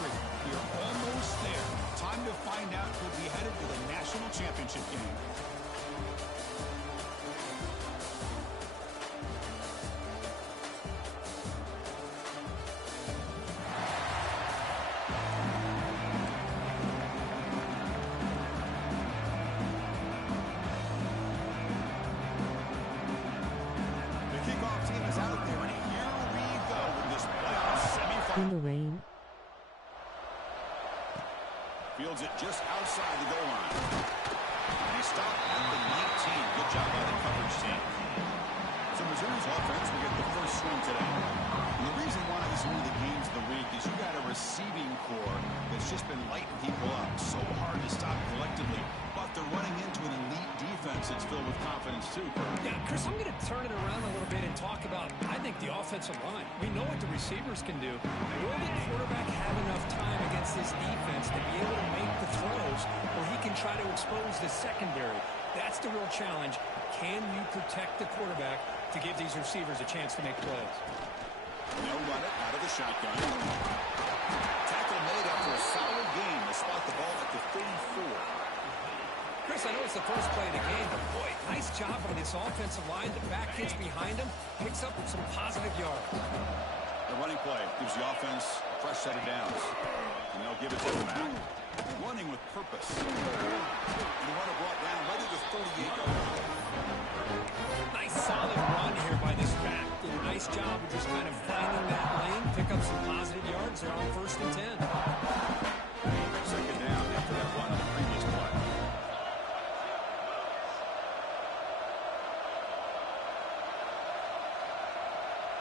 country. We are almost there. Time to find out who'll be headed to the national championship game. In the rain. Fields it just outside the goal line. And he stopped at the 19. Good job by the coverage team. So Missouri's offense will get the first swing today. And the reason why this is one of the games of the week is you got a receiving core that's just been lighting people up. So hard to stop collectively. But they're running into an elite defense that's filled with confidence too. Yeah, Chris, I'm going to turn it around a little bit and talk about, I think, the offensive line. We know what the receivers can do. Will the quarterback have enough time against this defense to be able to make the throws where he can try to expose the secondary? That's the real challenge. Can you protect the quarterback to give these receivers a chance to make plays? They'll run it out of the shotgun. Tackle made after a solid gain to spot the ball at the 34. Chris, I know it's the first play of the game, but boy, nice job on this offensive line. The back gets behind him, picks up some positive yards. The running play gives the offense a fresh set of downs. And they'll give it to the back. Running with purpose. And the runner brought down right at the 38-yard line. Nice solid run here by this back. Did a nice job of just kind of finding that lane, pick up some positive yards. They're on 1st and 10. Second down after that run on the previous play.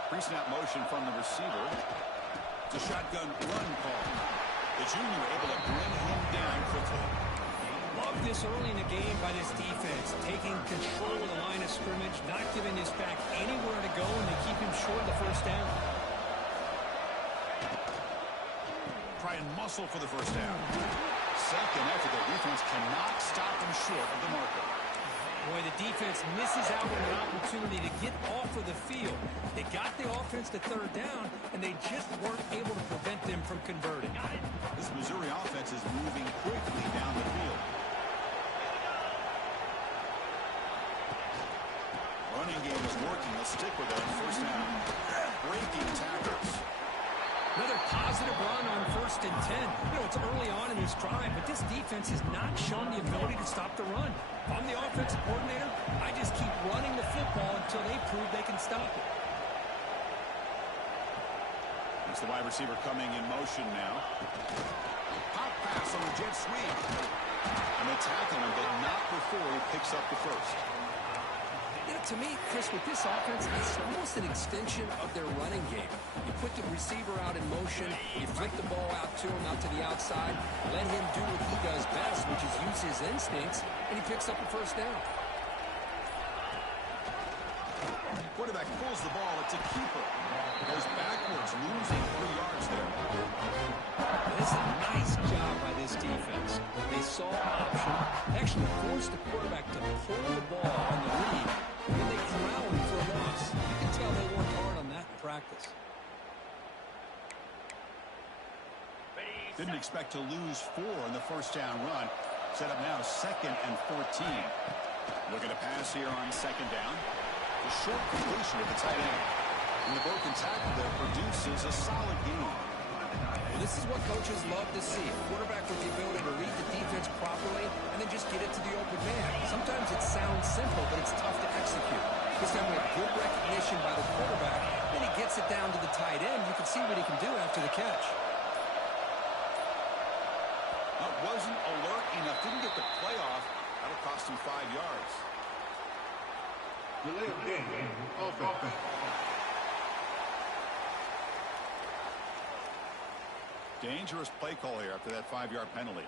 Pre-snap motion from the receiver. It's a shotgun run call. The junior able to bring him down quickly. Love this early in the game by this defense. Taking control of the line of scrimmage, not giving this back anywhere to go, and they keep him short of the first down. Try and muscle for the first down. Second effort, the defense cannot stop him short of the marker. Boy, the defense misses out on an opportunity to get off of the field. They got the offense to 3rd down, and they just weren't able to prevent them from converting. This Missouri offense is moving quickly down the field. Running game is working. Let's stick with it. First down. Breaking tackles. Another positive run on 1st and 10. You know, it's early on in this drive, but this defense has not shown the ability to stop the run. If I'm the offensive coordinator, I just keep running the football until they prove they can stop it. It's the wide receiver coming in motion now. Pop pass on the jet sweep. And they tackle him, but not before he picks up the first. You know, to me, Chris, with this offense, it's almost an extension of their running game. You put the receiver out in motion, you flick the ball out to him, out to the outside, let him do what he does best, which is use his instincts, and he picks up a first down. Quarterback pulls the ball. It's a keeper. Goes backwards, losing 3 yards there. This is a nice job by this defense. They saw an option, actually forced the quarterback to pull the ball on the read, and then they corral him for a loss. You can tell they worked hard on that in practice. Didn't expect to lose 4 in the first down run. Set up now 2nd and 14. Looking to pass here on 2nd down. The short completion of the tight end. And the broken tackle there produces a solid game. Well, this is what coaches love to see. A quarterback with the ability to read the defense properly and then just get it to the open man. Sometimes it sounds simple, but it's tough to execute. This time we have good recognition by the quarterback. Then he gets it down to the tight end. You can see what he can do after the catch. Wasn't alert enough. Didn't get the playoff. That'll cost him 5 yards. Delay of game. Offense. Dangerous play call here after that 5-yard penalty.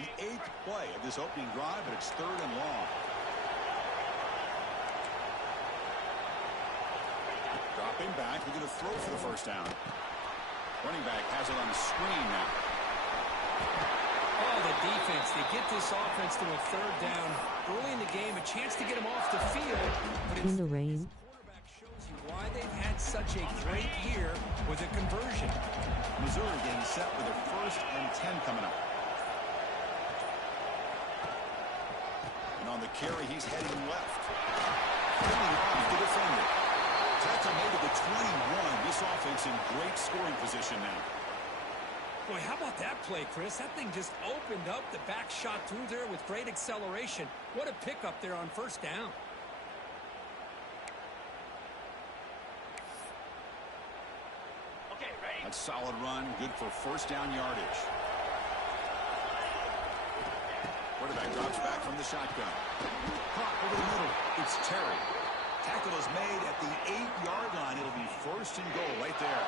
The 8th play of this opening drive, but it's 3rd and long. Dropping back, looking to throw for the first down. Running back has it on the screen now. Oh, the defense. They get this offense to a 3rd down. Early in the game, a chance to get him off the field. But In the rain. quarterback shows you why they've had such a great year with a conversion. Missouri getting set with a 1st and 10 coming up. And on the carry, he's heading left. Fending off the defender. Tackle made at the 21. This offense in great scoring position now. Boy, how about that play, Chris? That thing just opened up. The back shot through there with great acceleration. What a pickup there on 1st down. Okay, ready? A solid run, good for 1st down yardage. Quarterback drops back from the shotgun. Caught over the middle. It's Terry. Tackle is made at the 8-yard line. It'll be 1st and goal right there.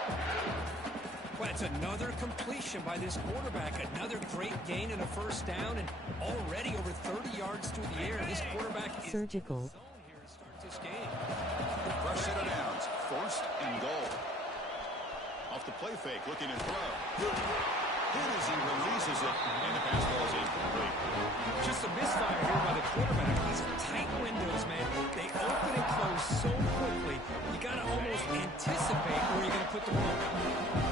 Well, that's another completion by this quarterback. Another great gain and a 1st down, and already over 30 yards through the air. This quarterback is surgical. here to start this game. Fresh set of downs. 1st and goal. Off the play fake, looking to throw. Hit as he releases it, and the pass ball is incomplete. Just a misfire here by the quarterback. These are tight windows, man. They open and close so quickly. You got to almost anticipate where you're going to put the ball.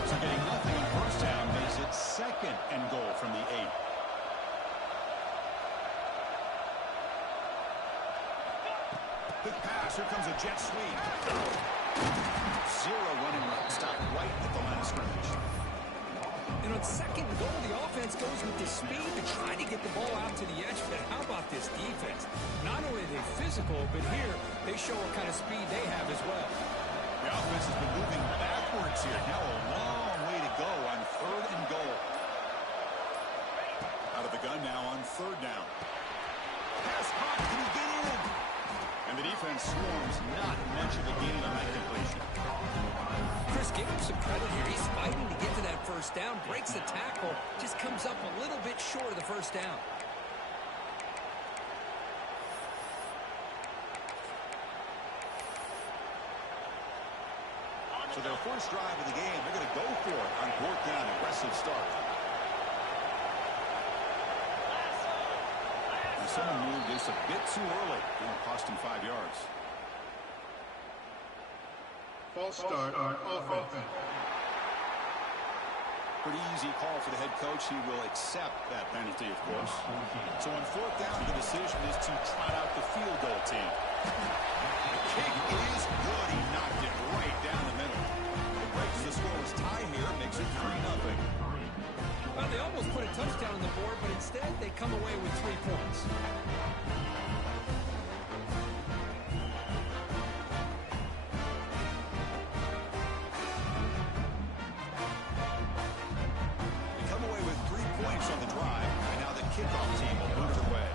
So getting nothing on 1st down makes it 2nd and goal from the 8. Quick pass. Here comes a jet sweep. 0 running route. Stopped right at the line of scrimmage. And on 2nd and goal, the offense goes with the speed to try to get the ball out to the edge. But how about this defense? Not only are they physical, but here they show what kind of speed they have as well. The offense has been moving backwards here. Now a long way to go on 3rd and goal. Out of the gun now on 3rd down. Pass caught. Can he get in? And the defense swarms. Not much of a gain on that completion. Chris, give him some credit here. He's fighting to get to that 1st down. Breaks the tackle. Just comes up a little bit short of the 1st down. So their 1st drive of the game, they're going to go for it on 4th down. Aggressive start. And someone moved this a bit too early. It'll cost him 5 yards. False start on offense. Pretty easy call for the head coach. He will accept that penalty, of course. So on 4th down, the decision is to trot out the field goal team. The kick is good. He knocked it right down the middle. It breaks the scoreless tie here, makes it 3-0. Well, they almost put a touchdown on the board, but instead they come away with 3 points. On the drive, and now the kickoff team will move it away.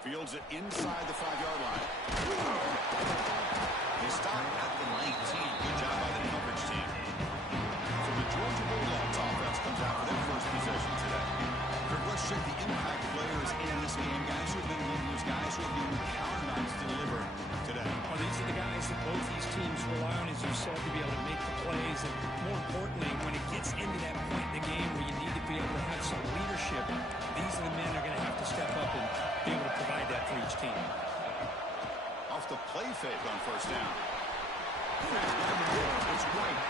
Fields it inside the 5-yard line. He stopped at the 19. Good job by the coverage team. So the Georgia Bulldogs offense comes out for their 1st possession today. Let's check the impact players in this game. Guys who have been leaders, guys who have been counted on to deliver today. Well, these are the guys that both these teams rely on, as you said, to be able to make the plays. And more importantly, when it gets into that point in the game where you need to be able to have some leadership, these are the men that are going to have to step up and be able to provide that for each team. Off the play fake on 1st down. It's White.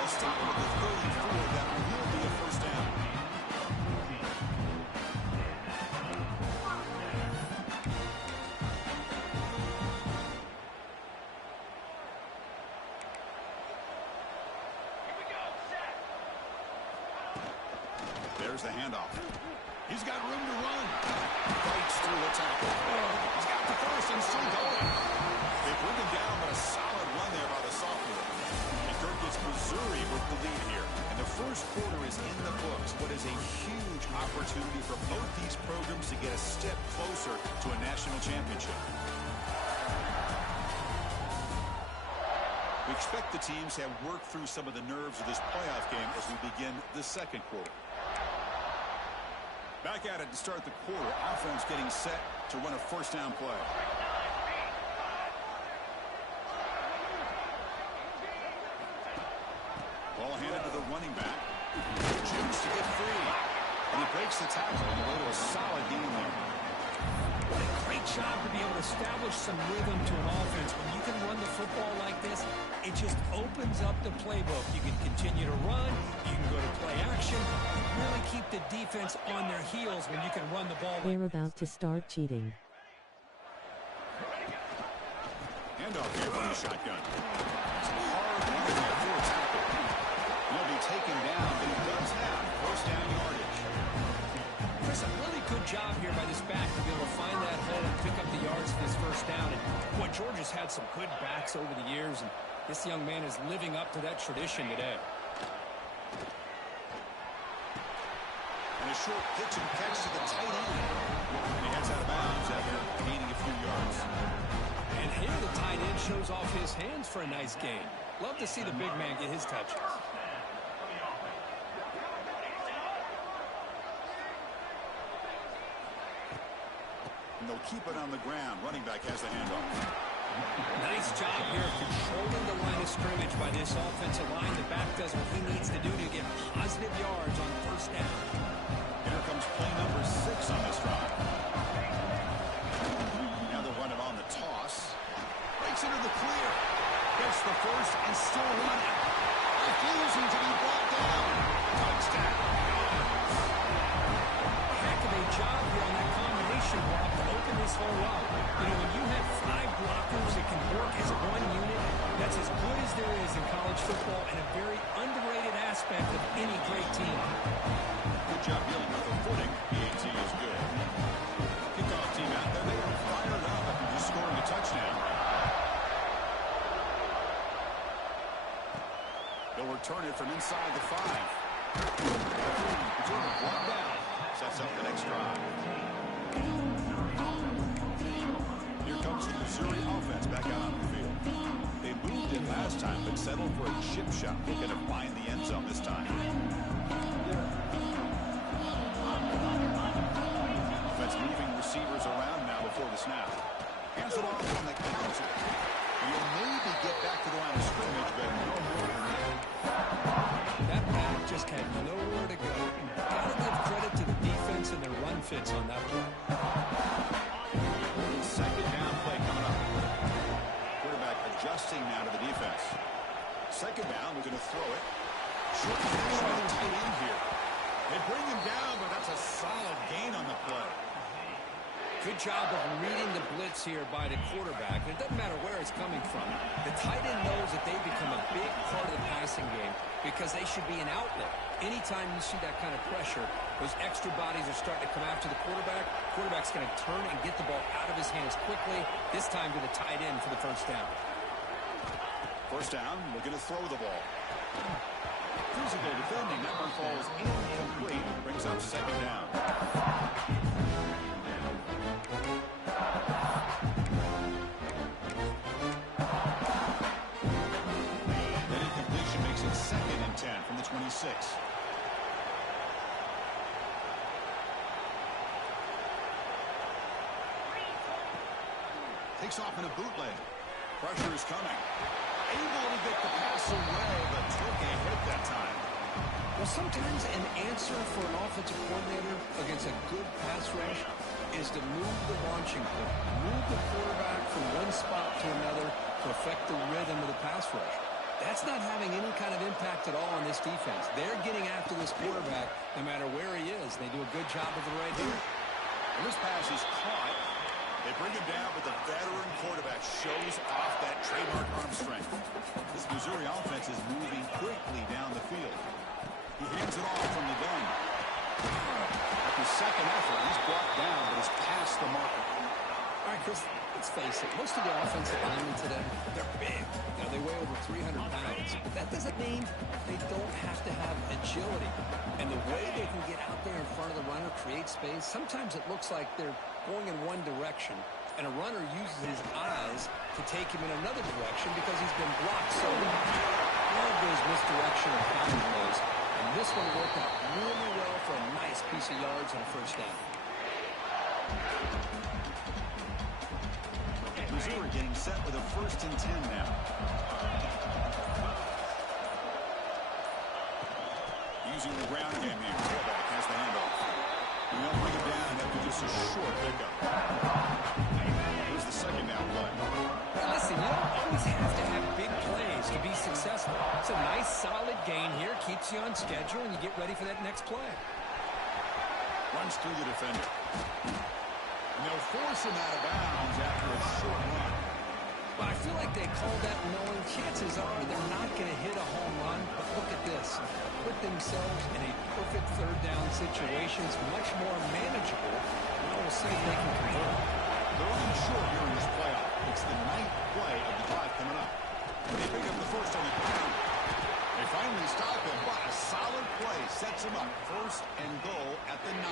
They'll stop with the 34. That will be a 1st down. There's the handoff. He's got room to run. Fights through a tackle. He's got the 1st and still going. They put him down, but a solid run there by the sophomore. And Kirk gets Missouri with the lead here. And the 1st quarter is in the books. What is a huge opportunity for both these programs to get a step closer to a national championship. We expect the teams to have worked through some of the nerves of this playoff game as we begin the 2nd quarter. Back at it to start the quarter. Offense getting set to run a 1st down play. Ball handed to the running back. Chooses to get free. And he breaks the tackle on the way to a solid game there. job to be able to establish some rhythm to an offense. When you can run the football like this, it just opens up the playbook. You can continue to run. You can go to play action. You really keep the defense on their heels when you can run the ball. They're about to start cheating. Handoff here from the shotgun. It's hard running there for a tackle. He'll be taken down, but he does have first down yardage. Chris, a really good job here by this back to be able to find that hole and pick up the yards for this first down. And boy, Georgia's had some good backs over the years, and this young man is living up to that tradition today. And a short pitch and catch to the tight end. And he heads out of bounds after gaining a few yards. And here the tight end shows off his hands for a nice gain. Love to see the big man get his touches. And they'll keep it on the ground. Running back has the handoff. Nice job here of controlling the line of scrimmage by this offensive line. The back does what he needs to do to get positive yards on first down. Here comes play number 6 on this drive. Now they'll run it on the toss. Breaks into the clear. Gets the first and still running. Refusing to be brought down. Touchdown. Heck of a job here on that combination block to open this hole up. You know, when you have 5 blockers that can work as one unit, that's as good as there is in college football and a very underrated aspect of any great team. Good job dealing with the footing. PAT is good. Kickoff team out there. They are fired up after just scoring a touchdown. They'll return it from inside the 5. Return it brought down. Sets up the next drive. Here comes the Missouri offense back out on the field. They moved it last time, but settled for a chip shot. They're going to find the end zone this time. Offense moving receivers around now before the snap. Hands it off on the counter. He'll maybe get back to the line of scrimmage, but no more than that. That back just had nowhere to go. Gotta give credit to the defense and their run fits on that play. Second down play coming up. Quarterback adjusting now to the defense. Second down, we're going to throw it. Short position with a tight end here. They bring him down, but that's a solid gain on the play. Good job of reading the blitz here by the quarterback. It doesn't matter where it's coming from. The tight end knows that they become a big part of the passing game because they should be an outlet. Anytime you see that kind of pressure, those extra bodies are starting to come after the quarterback. Quarterback's going to turn and get the ball out of his hands quickly, this time to the tight end for the first down. First down, we're going to throw the ball. Physical defending. That one falls incomplete. Brings up second down. That incompletion makes it 2nd and 10 from the 26. Takes off in a bootleg. Pressure is coming. Able to get the pass away, but took a hit that time. Well, sometimes an answer for an offensive coordinator against a good pass rush is to move the launching point, move the quarterback from one spot to another to affect the rhythm of the pass rush. That's not having any kind of impact at all on this defense. They're getting after this quarterback no matter where he is. They do a good job of it right here. And this pass is caught. They bring him down, but the veteran quarterback shows off that trademark arm strength. This Missouri offense is moving quickly down the field. He hands it off from the gun. After second effort, he's brought down, but he's past the marker. All right, Chris, let's face it. Most of the offensive linemen today, they're big. You know, they weigh over 300 pounds. But that doesn't mean they don't have to have agility. And the way they can get out there in front of the runner, create space, sometimes it looks like they're going in one direction, and a runner uses his eyes to take him in another direction because he's been blocked so much. All of those misdirection and counter plays, and this one worked out really well for a nice piece of yards and a first down. Missouri getting set with a 1st and 10 now. Using the ground game here. Quarterback has the handoff. And they'll bring it down after just a short pickup. Here's the second down play. Listen, you don't always have to have big plays to be successful. It's a nice, solid gain here. Keeps you on schedule, and you get ready for that next play. Runs through the defender. And they'll force him out of bounds after a short run. Well, I feel like they call that knowing chances are they're not going to hit a home run. But look at this. Put themselves in a perfect third down situation. It's much more manageable. Now we'll see if they can convert. They're on short here in this playoff. It's the ninth play of the drive coming up. They pick up the first on the ground. They finally stop him, but a solid play sets him up. First and goal at the 9.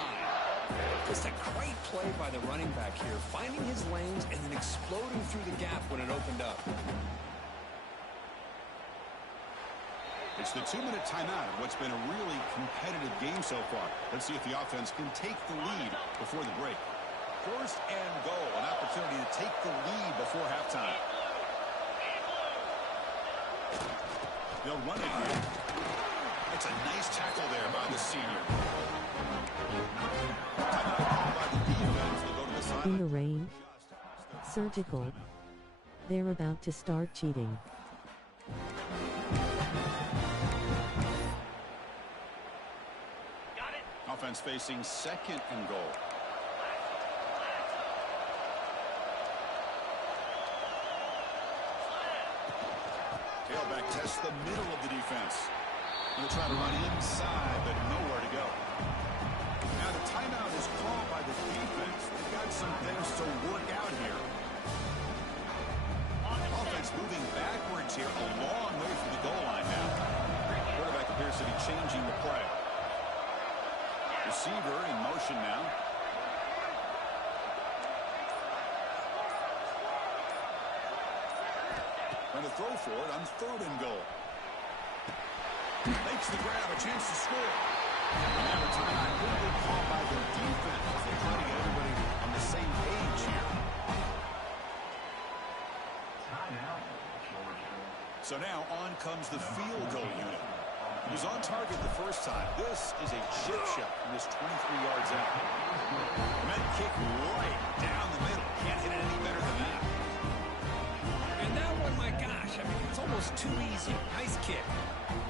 Just a great play by the running back here, finding his lanes and then exploding through the gap when it opened up. It's the 2-minute timeout of what's been a really competitive game so far. Let's see if the offense can take the lead before the break. First and goal, an opportunity to take the lead before halftime. They'll run it here. That's a nice tackle there by the senior. In the rain. Surgical. They're about to start cheating. Got it. Offense facing second and goal. Tailback tests the middle of the defense. Going to try to run inside, but nowhere to go. Now the timeout is called by the defense. They've got some things to work out here. Offense moving backwards here, a long way from the goal line now. Quarterback appears to be changing the play. Receiver in motion now. Going to throw for it on third and goal. Makes the grab, a chance to score. And now a timeout, pretty good call by the defense. They're trying to get everybody on the same page here. So now on comes the field goal unit. He was on target the first time. This is a chip shot from this 23 yards out. The men kick right down the middle. Can't hit it any better than that. And that one, my gosh, I mean, it's almost too easy. Nice kick.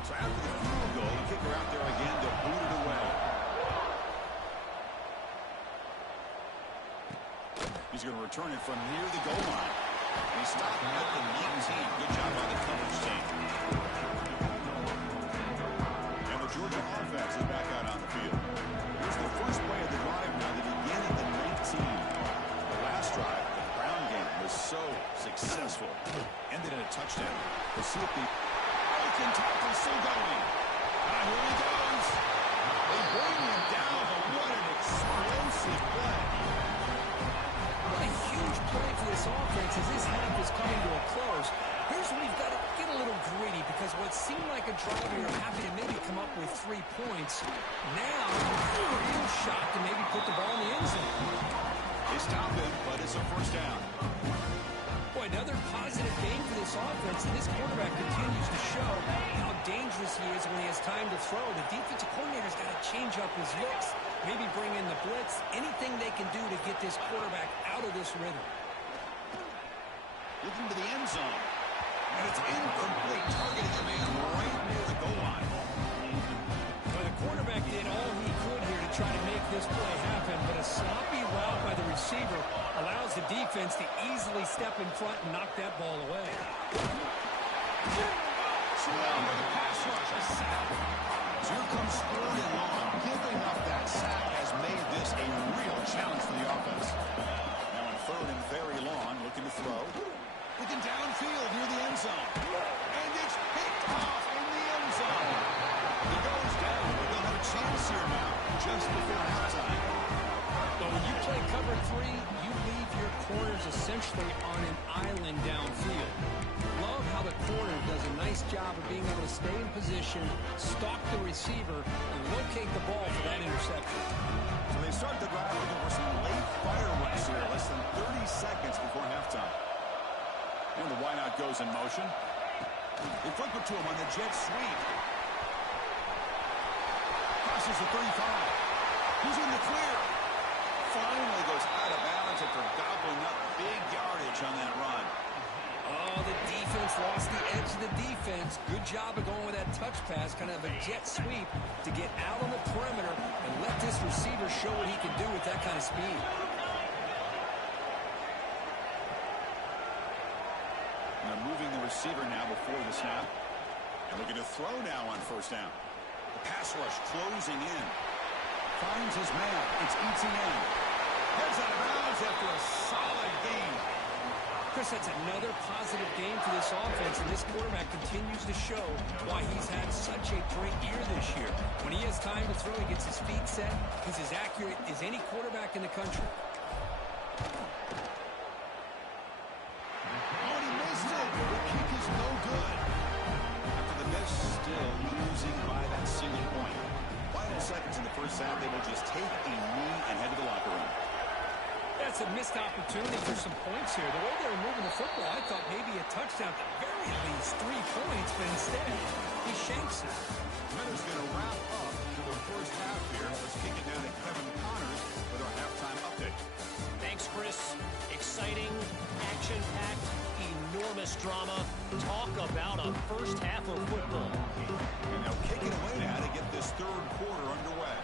So after the field goal, the kicker out there again to boot it away. He's going to return it from near the goal line. And he stopped at the 19. Good job by the coverage team. And the Georgia offense is back out on the field. Here's the first play of the drive now, the beginning of the 19. The last drive, the ground game was so successful. Ended in a touchdown. We'll see if the broken tackle still going. Here he goes. They bring him down, but what an explosive play. What a huge play for this offense as this half is coming to a close. Here's where you've got to get a little greedy because what seemed like a drive you're happy to maybe come up with 3 points. Now, a real shot to maybe put the ball in the end zone. They stop him, but it's a first down. Boy, another positive game for this offense, and this quarterback continues to show how dangerous he is when he has time to throw. The defensive coordinator's got to change up his looks, maybe bring in the blitz, anything they can do to get this quarterback out of this rhythm. Looking to the end zone. And it's incomplete, targeting a man right near the goal line. Well, the quarterback did all he could here to try to make this play happen, but a sloppy route by the receiver allows the defense to easily step in front and knock that ball away. Slow with the pass rush, a sack. So here comes third and long. Giving up that sack has made this a real challenge for the offense. Now on third and very long, looking to throw. Looking downfield near the end zone. And it's picked off in the end zone. He goes down, but they'll have a chance here now, just before halftime. But when you play cover 3, you leave your corners essentially on an island downfield. Love how the corner does a nice job of being able to stay in position, stalk the receiver, and locate the ball for that interception. So they start the drive looking for some late fireworks here, less than 30 seconds before halftime. And the wideout goes in motion. They flip it to him on the jet sweep. Crosses the 35. He's in the clear. Finally goes out of bounds after gobbling up big yardage on that run. Oh, the defense lost the edge of the defense. Good job of going with that touch pass, kind of a jet sweep to get out on the perimeter and let this receiver show what he can do with that kind of speed. And they're moving the receiver now before the snap. And looking to throw now on first down. The pass rush closing in. Finds his man. It's ETN. Heads out of bounds after a solid game. Chris, that's another positive game for this offense, and this quarterback continues to show why he's had such a great year this year. When he has time to throw, he gets his feet set. He's as accurate as any quarterback in the country. Oh, and he missed it. The kick is no good. After the miss, still losing by that single point. Final seconds in the first half, they will just take a knee and head to the locker room. That's a missed opportunity for some points here. The way they were moving the football, I thought maybe a touchdown, at the very least 3 points, but instead, he shanks it. Minutes going to wrap up to the first half here. Let's kick it down to Kevin Connors with our halftime update. Thanks, Chris. Exciting, action-packed, enormous drama. Talk about a first half of football. And they'll kick it away now to get this third quarter underway.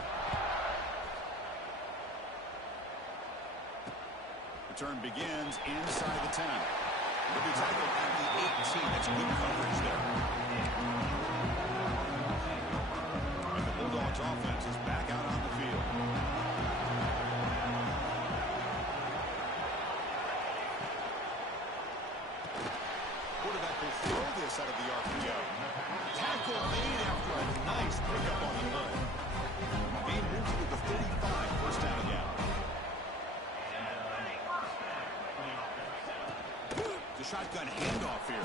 Return begins inside the 10. He'll be tackled at the 18. That's good coverage there. And the Bulldogs offense is back out on the field. Quarterback will throw this out of the RPO. Tackle made after a nice pickup on the mud. Game moves to the 35. First down again. The shotgun handoff here.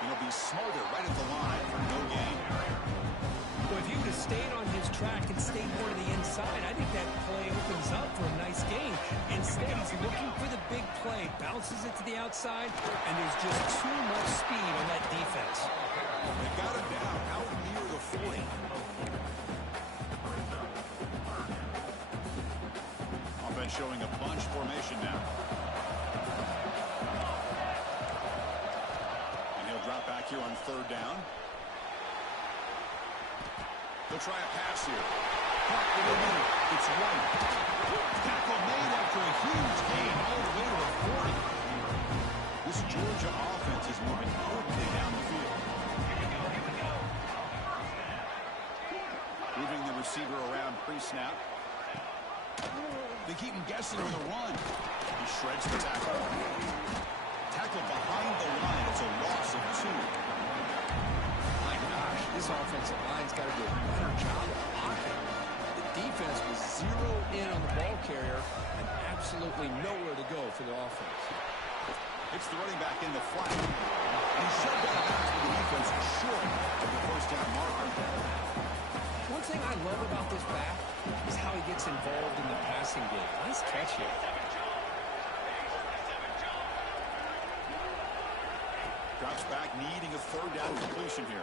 He'll be smarter right at the line for no gain. Well, if he would have stayed on his track and stayed more to the inside, I think that play opens up for a nice gain. Instead, he's looking for the big play, bounces it to the outside, and there's just too much speed on that defense. They got him down out near the 40. Offense showing a bunch formation now. Drop back here on third down. They'll try a pass here. Caught in the middle. It's right. Tackle made after a huge gain all the way to the 40. This Georgia offense is moving quickly down the field. Moving the receiver around pre-snap. They keep him guessing with a run. He shreds the tackle. Tackle behind the line. It's a loss of 2. My gosh, this offensive line's got to do a better job of blocking. The defense was zeroed in on the ball carrier and absolutely nowhere to go for the offense. It's the running back in the flat. And he shoved out of bounds with the defense short of the first down marker. One thing I love about this back is how he gets involved in the passing game. Nice catch here. Drops back, needing a third down completion here.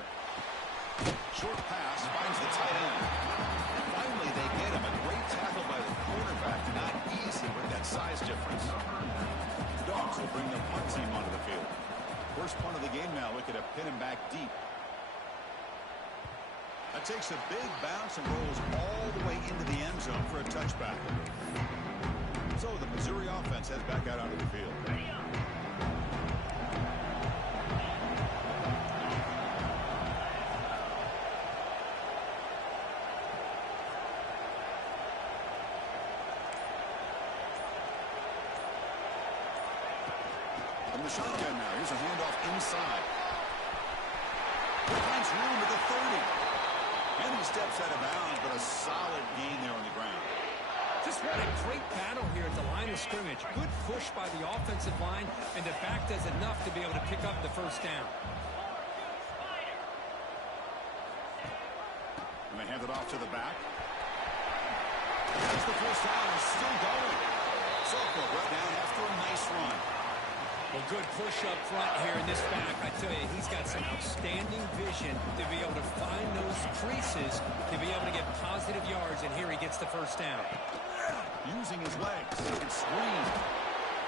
Short pass, finds the tight end. And finally, they get him. A great tackle by the quarterback. Not easy with that size difference. The Dogs will bring their punt team onto the field. First punt of the game now. Look at a pin him back deep. That takes a big bounce and rolls all the way into the end zone for a touchback. So the Missouri offense heads back out onto the field. From the shotgun now, here's a handoff inside. Finds room at the 30. And he steps out of bounds, but a solid gain there on the ground. Just what a great battle here at the line of scrimmage. Good push by the offensive line, and the back does enough to be able to pick up the first down. And they hand it off to the back. As the first down is still going. Sophomore brought down after a nice run. Well, good push up front here in this back. I tell you, he's got some outstanding vision to be able to find those creases, to be able to get positive positive yards, and here he gets the first down. Using his legs, he can screen.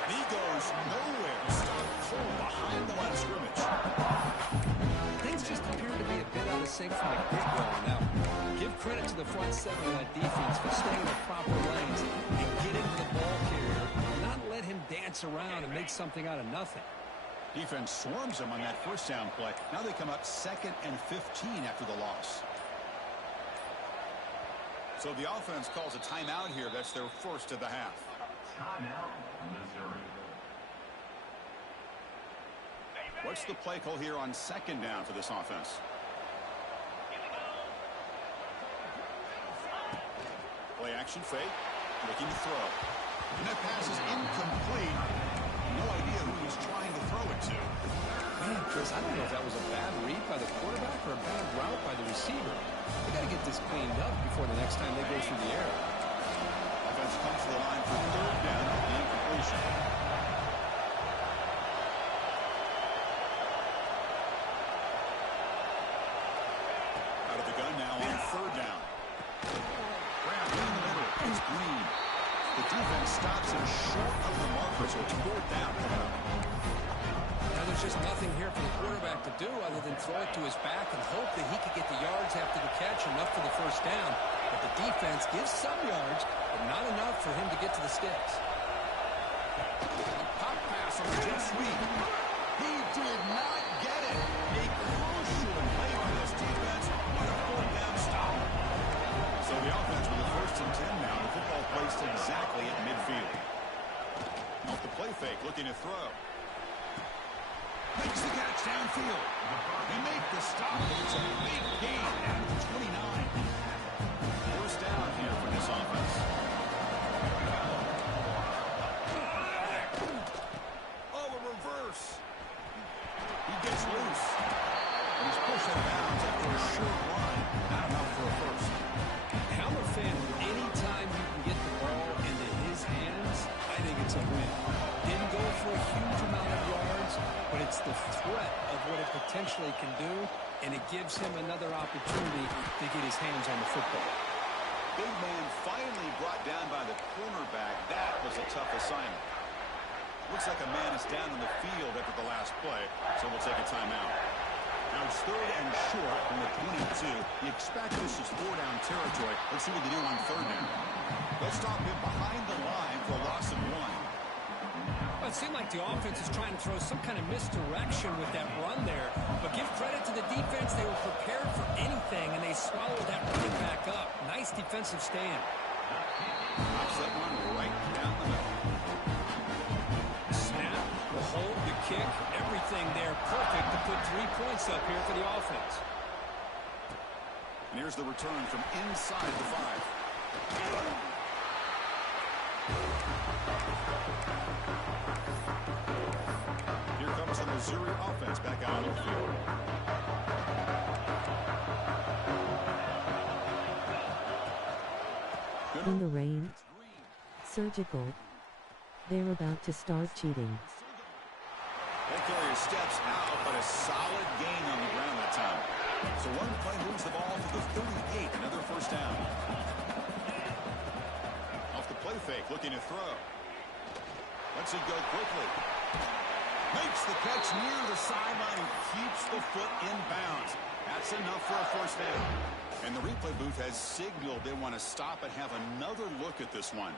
And he goes nowhere. Stopped cold behind the line of scrimmage. Things just appear to be a bit out of sync from the get-go. Now, give credit to the front seven of that defense for staying in the proper lanes and getting to the ball carrier, and not let him dance around and make something out of nothing. Defense swarms him on that first down play. Now they come up 2nd and 15 after the loss. So the offense calls a timeout here. That's their first of the half. Timeout, Missouri. What's the play call here on 2nd down for this offense? Play action fake. Looking to throw. And that pass is incomplete. No idea who he's trying to throw it to. Man, Chris, I don't know if that was a bad read by the quarterback or a bad route by the receiver. They got to get this cleaned up before the next time they go through the air. Offense comes to the line for 3rd down on the incompletion. Out of the gun now on 3rd down. Graham in the middle. It's Green. The defense stops him short of the marker, so it's 4th down coming up. Now there's just nothing here for the quarterback to do other than throw it to his back and hope that he could get the yards after the catch, enough for the first down. But the defense gives some yards, but not enough for him to get to the sticks. Pop pass on the jet sweep. He did not get it. A crucial play by this defense. What a 4th down stop. So the offense with the 1st and 10 now. The football placed exactly at midfield. Off the play fake, looking to throw. Makes the catch downfield. They make the stop. It's a big gain down to 29. 1st down here for this offense. Oh, a reverse. He gets loose. And he's pushed out of bounds after a short run. Not enough for a first. I'm a fan. Anytime you can get the ball into his hands, I think it's a win. Didn't go for a huge amount of yards, but it's the threat of what it potentially can do, and it gives him another opportunity to get his hands on the football. Big man finally brought down by the cornerback. That was a tough assignment. Looks like a man is down in the field after the last play, so we'll take a timeout. Now it's 3rd and short from the 22. You expect this is 4-down territory. Let's see what they do on 3rd down. They'll stop him behind the line for a loss of 1. Well, it seemed like the offense is trying to throw some kind of misdirection with that run there. But give credit to the defense. They were prepared for anything, and they swallowed that running back up. Nice defensive stand. Pops that one right down the middle. Snap, the hold, the kick, everything there perfect to put 3 points up here for the offense. And here's the return from inside the 5. Here comes the Missouri offense back out on the field. In the rain. Surgical. They're about to start cheating. That carrier steps out, but a solid gain on the ground that time. So one play moves the ball to the 38, another 1st down. Off the play fake, looking to throw. Lets it go quickly. Makes the catch near the sideline and keeps the foot in bounds. That's enough for a 1st down. And the replay booth has signaled they want to stop and have another look at this one.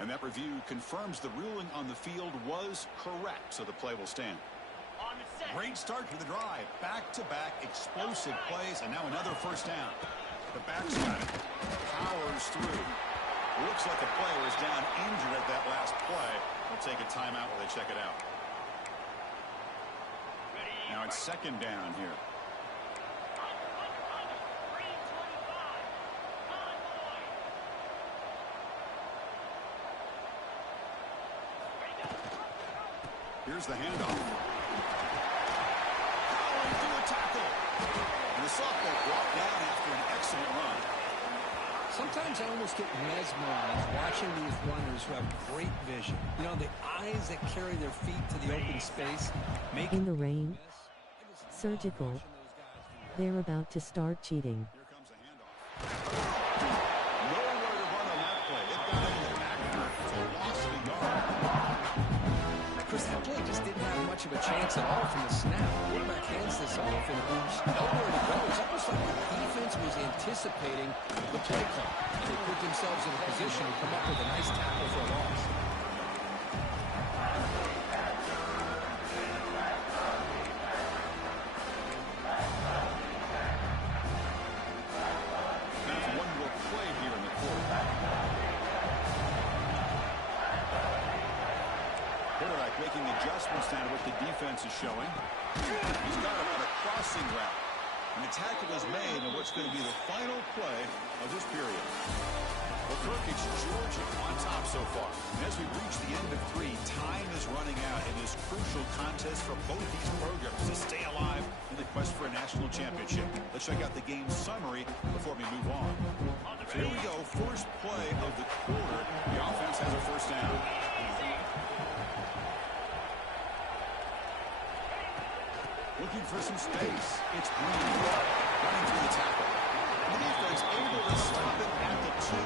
And that review confirms the ruling on the field was correct, so the play will stand. Great start to the drive. Back-to-back explosive plays, and now another 1st down. The back's got it. Powers through. Looks like the player is down injured at that last play. We'll take a timeout while they check it out. Now it's 2nd down here. Here's the handoff. Powering through a tackle. And the sophomore brought down after an excellent run. Sometimes I almost get mesmerized watching these runners who have great vision. You know, the eyes that carry their feet to the open space. In the rain, surgical, they're about to start cheating. Here comes a handoff. Nowhere to run on that play. It got in the back for a loss of a yard. Chris, that play just didn't have much of a chance at all from the snap. Quarterback hands this off, and there's nowhere to go. It's almost like the defense was anticipating the play call. They put themselves in a position to come up with a nice tackle for a loss. That's one more play here in the quarter. Quarterback making adjustments now to what the defense is showing. He's got him on a crossing route. And the tackle is made on what's going to be the final play of this period. Well, Kirk, it's Georgia on top so far. And as we reach the end of 3, time is running out in this crucial contest for both these programs to stay alive in the quest for a national championship. Let's check out the game summary before we move on. So here we go. First play of the quarter. The offense has a first down. Looking for some space. It's Green running through the tackle. The defense able to stop it at the 2.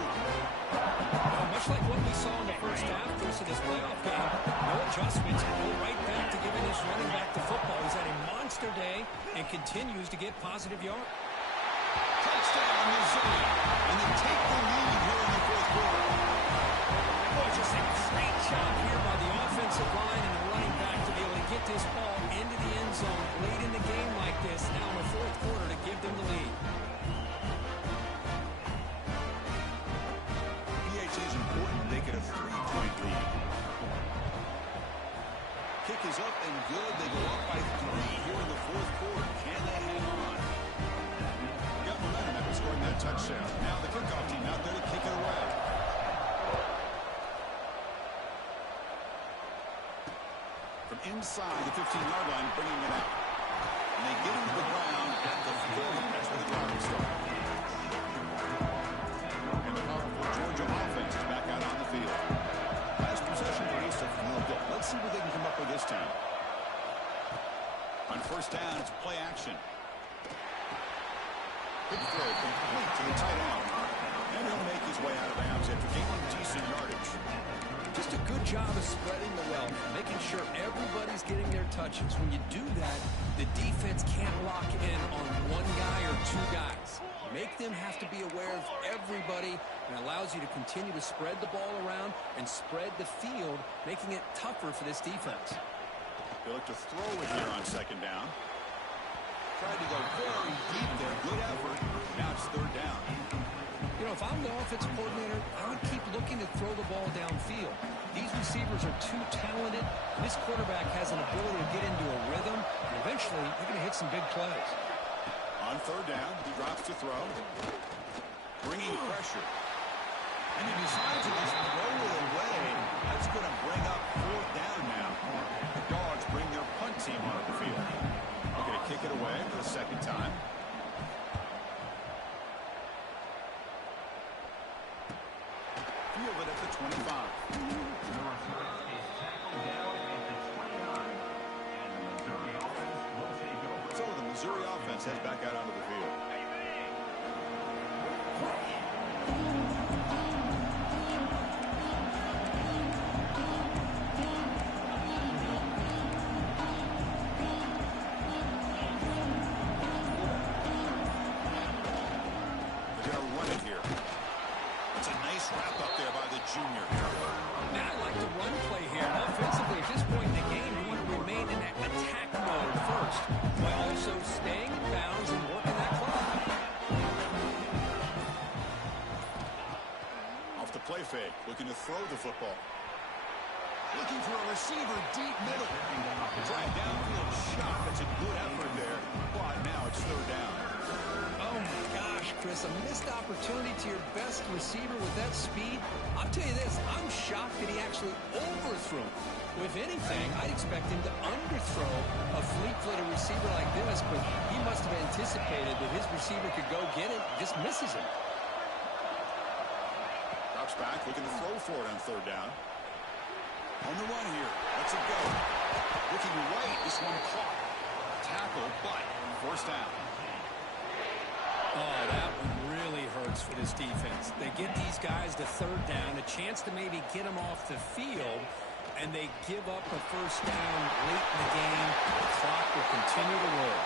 Much like what we saw in the first half versus this playoff game, no adjustments, go right back to giving his running back the football. He's had a monster day and continues to get positive yards. Touchdown, Missouri. And they take the lead here in the fourth quarter. Boy, just a great job here by the offensive line and the running back to be able to get this ball into the end zone late in the game like this, now in the fourth quarter, to give them the lead. PAT is important. They get a 3-point lead. Kick is up and good. They go up by 3 here in the fourth quarter. Can they hang on? Got momentum after scoring that touchdown. Now the kickoff team out there to kick it away. From inside the 15-yard line, bringing it out. And they get him to the ground at the 40. That's where the clock will start. And the powerful Georgia offense is back out on the field. Last possession produced a field goal. Let's see what they can come up with this time. On first down, it's play action. Good throw, complete to the tight end. And he'll make his way out of bounds after gaining decent yardage. Just a good job of spreading the wealth, making sure everybody's getting their touches. When you do that, the defense can't lock in on one guy or 2 guys. Make them have to be aware of everybody, and allows you to continue to spread the ball around and spread the field, making it tougher for this defense. They look to throw it here on second down. Tried to go very deep there. Good effort. Now it's third down. You know, if I'm the offensive coordinator, I would keep looking to throw the ball downfield. These receivers are too talented. This quarterback has an ability to get into a rhythm, and eventually they're going to hit some big plays. On third down, he drops to throw. Bringing pressure. And he decides to just throw it away. That's going to bring up fourth down now. The Dogs bring their punt team onto the field. They're going to kick it away for the second time. Field it at the 25. So the Missouri offense heads back out onto the field. They're going to run it here. It's a nice wrap up there by the junior. Now I like the run play here. Offensively, at this point in the game, you want to remain in that attack mode first, while also staying in bounds and working that clock. Off the play fake, looking to throw the football. Looking for a receiver deep middle. Trying downfield shot. That's a good effort there. But now it's third down. Oh my gosh, Chris, a missed opportunity to your best receiver with that speed. I'll tell you this, I'm shocked that he actually overthrew him. If anything, I'd expect him to underthrow a fleet-footed receiver like this, but he must have anticipated that his receiver could go get it, just misses it. back, looking to throw for it on third down. On the run here. Let's it go. Looking right. This one caught. Tackle, but first down. Oh, that one really hurts for this defense. They get these guys to third down, a chance to maybe get them off the field, and they give up a first down late in the game. The clock will continue to roll.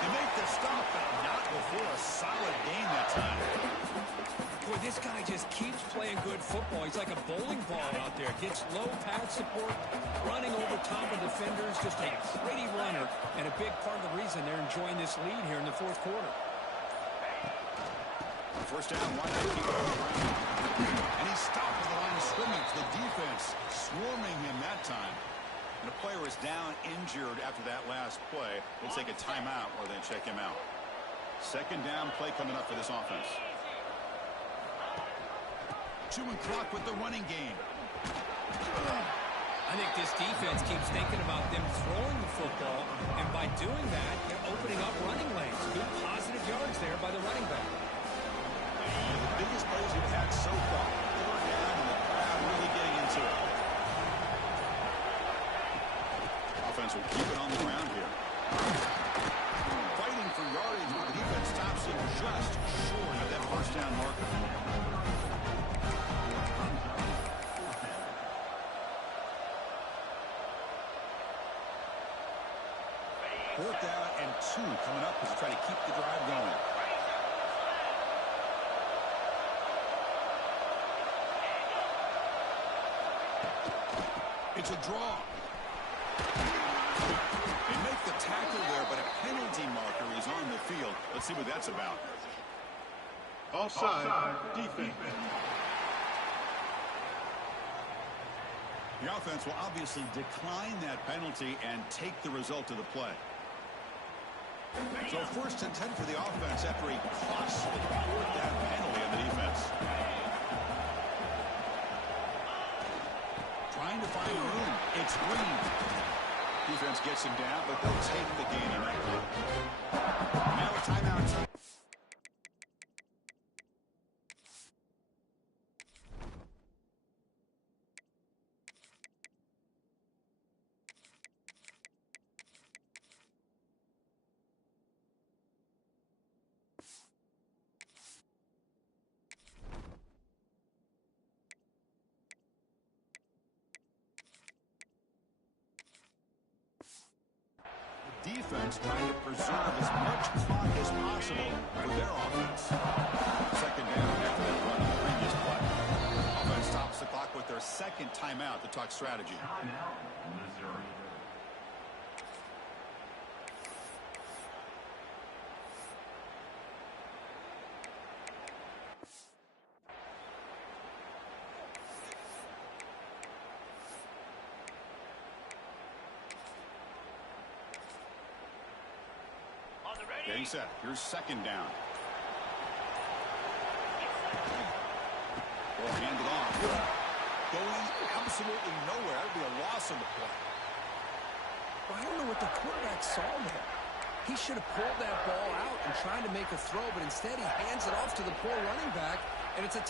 They make the stop, but not before a solid gain that time. Boy, this guy just keeps playing good football. He's like a bowling ball out there. Gets low pad support, running over top of defenders. Just a pretty runner, and a big part of the reason they're enjoying this lead here in the fourth quarter. First down, why not keep it on the ground? And he stopped at the line of scrimmage. The defense swarming him that time. And the player is down injured after that last play. We'll take a timeout or then check him out. Second down play coming up for this offense. Chewing clock with the running game. I think this defense keeps thinking about them throwing the football, and by doing that, they're opening up running lanes. Good positive yards there by the running back. One of the biggest plays we've had so far. Third down and the crowd really getting into it. Offense will keep it on the ground here. Fighting for yardage, but the defense stops him just short of that first down marker. Fourth down and 2 coming up as they try to keep the drive going. It's a draw. They make the tackle there, but a penalty marker is on the field. Let's see what that's about. Offside, defense. The offense will obviously decline that penalty and take the result of the play. So first and 10 for the offense after a costly fourth down penalty on the defense. Trying to find room. It's Green. Defense gets him down, but they'll take the gain on that one. Now a timeout. Defense trying to preserve as much clock as possible for their offense. Second down after that run on the previous play. Offense stops the clock with their second timeout to talk strategy. Timeout, Missouri. Getting set. Here's second down. Ball handed off. Going absolutely nowhere. It'll be a loss on the play. Well, I don't know what the quarterback saw there. He should have pulled that ball out and tried to make a throw, but instead he hands it off to the poor running back, and it's a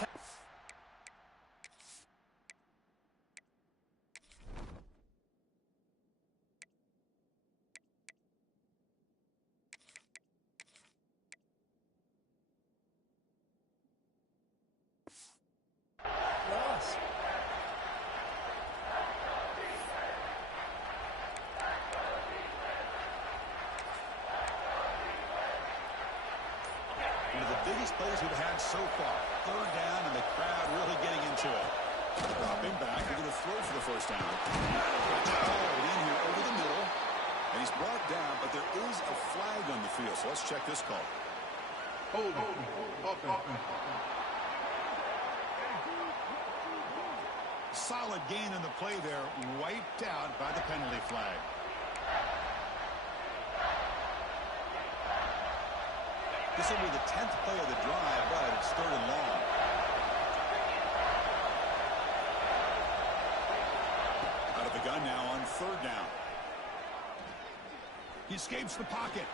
loss. One of the biggest plays we've had so far. Third down, and the crowd really getting into it. Dropping back, they're going to throw for the first down. Oh, in here over the middle. And he's brought down, but there is a flag on the field, so let's check this call. Hold on. Offense. Solid gain in the play there, wiped out by the penalty flag. This will be the 10th play of the drive, but it's third and long. Out of the gun now on third down. He escapes the pocket.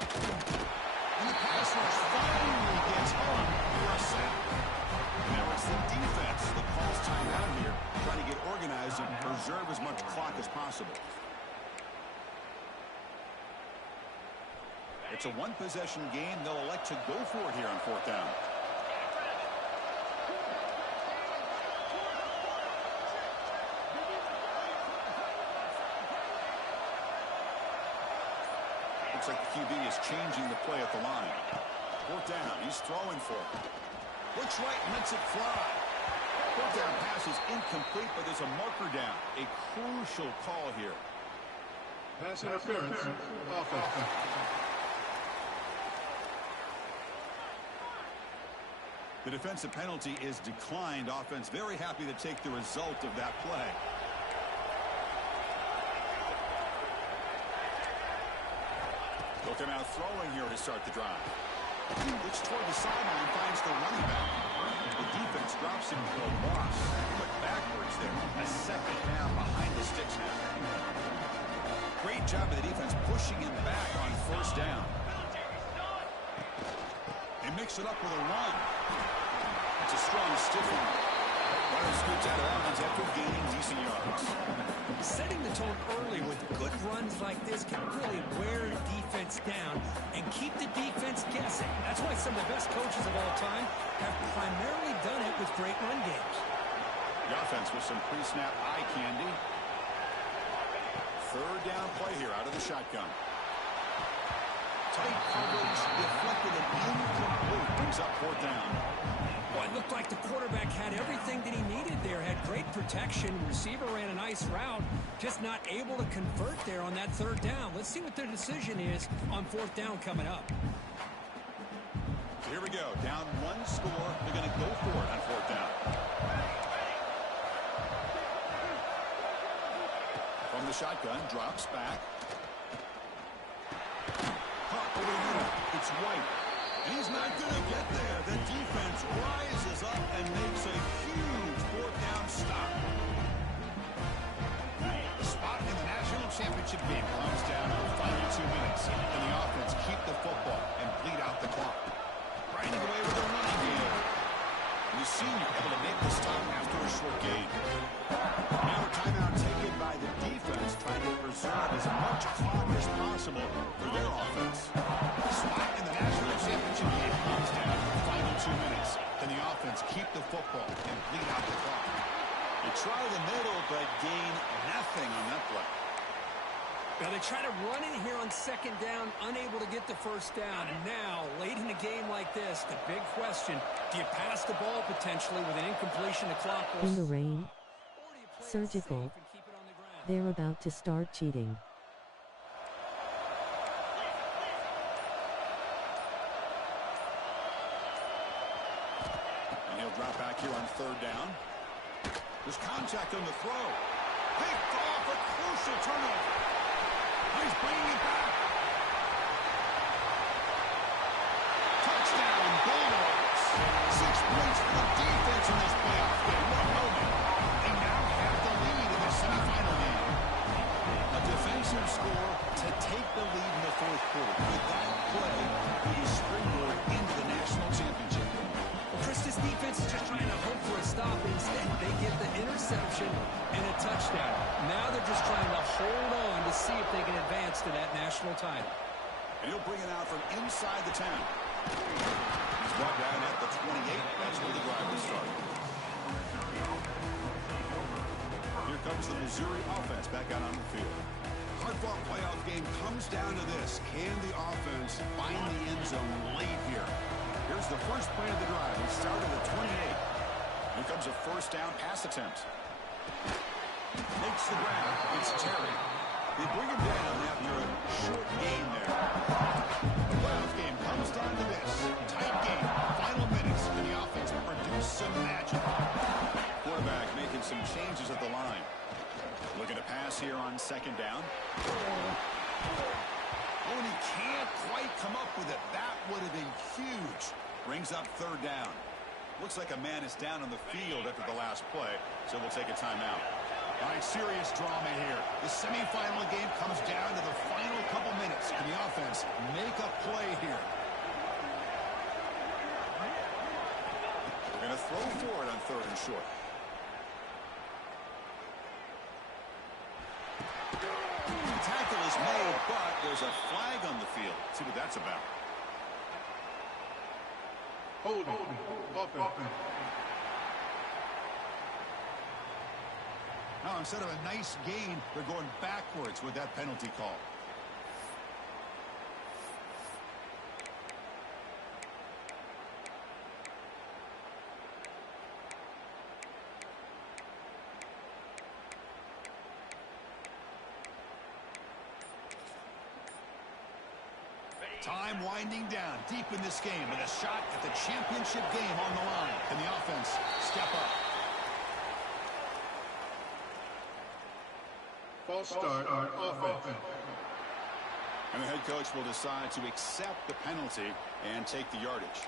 And the pass rush finally gets home for a possible. It's a one-possession game. They'll elect to go for it here on 4th down. Looks like the QB is changing the play at the line. 4th down. He's throwing for it. Looks right, lets it fly. 4th down pass is incomplete, but there's a marker down. A crucial call here. Pass interference. Offense. The defensive penalty is declined. Offense very happy to take the result of that play. Looking out throwing here to start the drive. Looks toward the sideline, finds the running back. The defense drops him for a loss. But backwards there. A second down behind the sticks now. Great job of the defense pushing him back on 1st down. They mix it up with a run. It's a strong stiff one. Runner scoots out of bounds after gaining decent yards. Setting the tone early with good runs like this can really wear the defense down and keep the defense guessing. That's why some of the best coaches of all time have primarily done it with great run games. The offense with some pre-snap eye candy. 3rd down play here out of the shotgun. Tight coverage, deflected and incomplete. Brings up 4th down. Well, it looked like the quarterback had everything that he needed there. Had great protection. Receiver ran a nice route. Just not able to convert there on that 3rd down. Let's see what their decision is on 4th down coming up. Here we go. Down 1 score. They're going to go for it on 4th down. From the shotgun, drops back. Caught over the middle. It's White. And he's not going to get there. The defense rises up and makes a huge 4th down stop. The spot in the national championship game comes down to the final 2 minutes. And the offense keep the football and bleed out the clock. Grinding away with a running game. And the senior able to make the stop after a short gain. Now a timeout taken by the defense, trying to preserve as much clock as possible for their offense. The spot in the national championship game comes down to the final 2 minutes. Can the offense keep the football and bleed out the clock? They try the middle, but gain nothing on that play. Now they try to run in here on 2nd down, unable to get the 1st down. And now, late in a game like this, the big question, do you pass the ball potentially with an incompletion to clock? In the rain. Surgical. They're about to start cheating. And he'll drop back here on 3rd down. There's contact on the throw. Picked off, a crucial turnover. He's bringing it back. Touchdown, Bulldogs. 6 points for the defense in this playoff game. What a moment. They now have the lead in the semifinal game. A defensive score to take the lead in the 4th quarter. With that play, he springboard into the national championship game. Well, Chris, this defense is just trying to hope for a stop. Instead, they get the interception and a touchdown. Now they're just trying to hold on to see if they can advance to that national title. And he'll bring it out from inside the 10. He's brought down at the 28. That's where the drive will start. Here comes the Missouri offense back out on the field. Hard-fought playoff game comes down to this. Can the offense find the end zone late here? Here's the first play of the drive. He started at 28. Here comes a 1st down pass attempt. Makes the grab. It's Terry. They bring him down after a short gain there. The playoff game comes down to this. Tight game. Final minutes. And the offense produced some magic. Quarterback making some changes at the line. Looking to pass here on 2nd down. Oh, and he can't quite come up with it. That would have been huge. Brings up 3rd down. Looks like a man is down on the field after the last play, so we'll take a timeout. All right, serious drama here. The semifinal game comes down to the final couple minutes. Can the offense make a play here? They're going to throw for it on 3rd and short. But there's a flag on the field. Let's see what that's about. Holding. Offense. Now, instead of a nice gain, they're going backwards with that penalty call. Time winding down deep in this game, and a shot at the championship game on the line. Can the offense step up? False start on offense. And the head coach will decide to accept the penalty and take the yardage.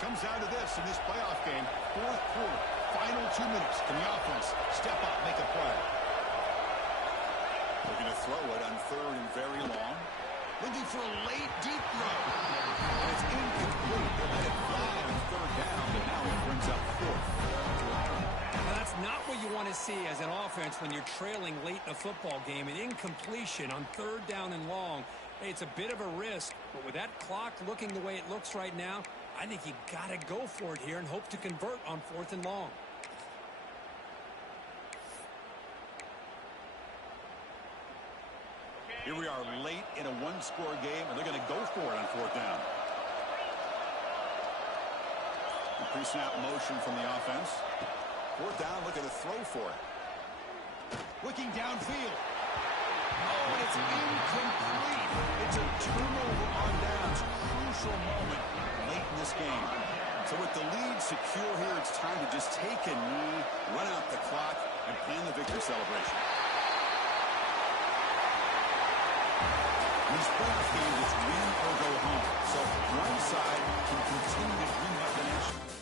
Comes down to this in this playoff game. Fourth quarter, final 2 minutes. Can the offense step up, make a play? Looking to throw it on third and very long. Looking for a late, deep throw. And it's incomplete. They let it fly on third down, but now it brings up fourth. Now, that's not what you want to see as an offense when you're trailing late in a football game. An incompletion on third down and long. Hey, it's a bit of a risk, but with that clock looking the way it looks right now, I think you got to go for it here and hope to convert on fourth and long. Here we are late in a one-score game, and they're going to go for it on fourth down. The pre-snap motion from the offense. Fourth down, looking to throw for it. Looking downfield. Oh, and it's incomplete. It's a turnover on downs. Crucial moment late in this game. So with the lead secure here, it's time to just take a knee, run out the clock, and plan the victory celebration. These playoff games, it's win or go home. So one side can continue to bring up the next.